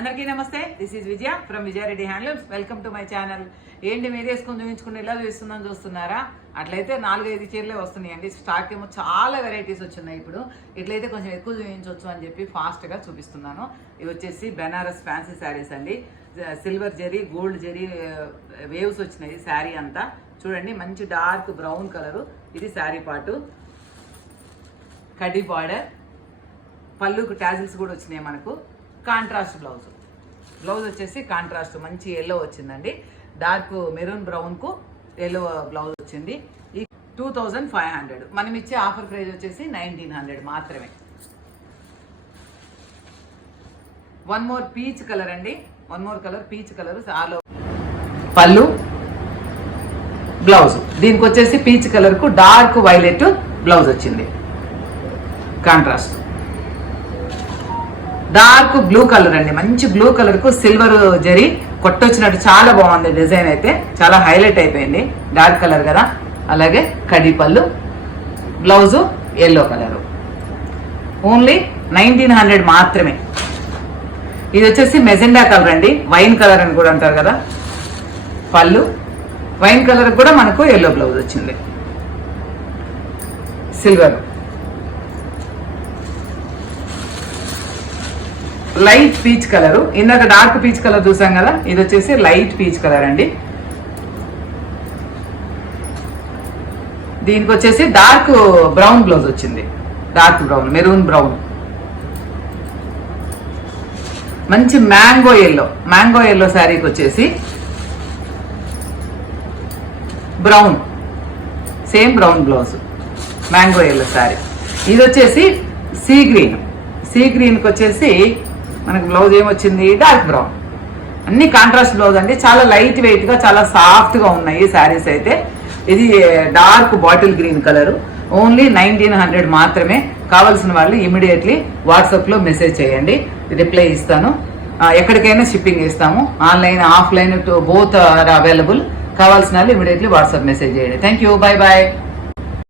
అందరికీ నమస్తే. This is Vijaya from Vijaya Reddy handlooms. Welcome to my channel. ఏంటి మీద వేసుకుని చూపించుకుని ఇలా చూస్తున్నాను చూస్తున్నారా? అట్లయితే 4-5 చీరలే వస్తున్నాయండి. స్టాక్ ఏమో చాలా వెరైటీస్ వచ్చినాయి. ఇప్పుడు ఇట్లయితే కొంచెం ఎక్కువ చూపించవచ్చు అని చెప్పి ఫాస్ట్గా చూపిస్తున్నాను. ఇవి వచ్చేసి బెనారస్ ఫ్యాన్సీ శారీస్ అండి. Silver zari, gold zari waves వచ్చినాయి శారీ అంతా. చూడండి, మంచి డార్క్ బ్రౌన్ కలరు. ఇది శారీ పాటు, కడ్డీ బార్డర్, పళ్ళుకు టాజిల్స్ కూడా వచ్చినాయి మనకు. కాంట్రాస్ట్ బ్లౌజ్ వచ్చేసి కాంట్రాస్ట్ మంచి ఎల్లో వచ్చిందండి. డార్క్ మెరూన్ బ్రౌన్కు ఎల్లో బ్లౌజ్ వచ్చింది. ఈ 2500. మనం ఇచ్చే ఆఫర్ ప్రైస్ వచ్చేసి 1900 మాత్రమే. వన్ మోర్ పీచ్ కలర్ అండి. One more colour peach colour. పళ్ళు, బ్లౌజ్. దీనికి వచ్చేసి పీచ్ కలర్కు డార్క్ వైలెట్ బ్లౌజ్ వచ్చింది. కాంట్రాస్ట్ డార్క్ బ్లూ కలర్ అండి. మంచి బ్లూ కలర్ కు సిల్వర్ జరీ కొట్టొచ్చినట్టు చాలా బాగుంది. డిజైన్ అయితే చాలా హైలైట్ అయిపోయింది. డార్క్ కలర్ కదా. అలాగే కడ్డీ పళ్ళు, బ్లౌజు ఎల్లో కలర్. ఓన్లీ 1900 మాత్రమే. ఇది వచ్చేసి మెజెండా కలర్ అండి. వైన్ కలర్ అని కూడా అంటారు కదా. పళ్ళు వైన్ కలర్ కూడా మనకు ఎల్లో బ్లౌజ్ వచ్చింది. Silver light peach colour. ఇందాక డార్క్ పీచ్ కలర్ చూసాం కదా. ఇది వచ్చేసి లైట్ పీచ్ కలర్ అండి. దీనికి వచ్చేసి డార్క్ బ్రౌన్ బ్లౌజ్ వచ్చింది. Dark brown, maroon brown. మంచి మ్యాంగో ఎల్లో శారీకి వచ్చేసి brown, same brown blouse, mango yellow sari. ఇది వచ్చేసి సీ గ్రీన్కి వచ్చేసి మనకు బ్లౌజ్ ఏమొచ్చింది, డార్క్ బ్రౌన్. అన్ని కాంట్రాస్ట్ బ్లౌజ్ అండి. చాలా లైట్ వెయిట్ గా, చాలా సాఫ్ట్ గా ఉన్నాయి శారీస్ అయితే. ఇది dark bottle green colour. Only 1900 మాత్రమే. కావాల్సిన వాళ్ళు ఇమీడియట్లీ వాట్సాప్ లో మెసేజ్ చేయండి, రిప్లై ఇస్తాను. ఎక్కడికైనా షిప్పింగ్ ఇస్తాము. Online, offline both are available. కావాల్సిన వాళ్ళు ఇమీడియట్లీ వాట్సాప్ మెసేజ్ చేయండి. Thank you. Bye bye.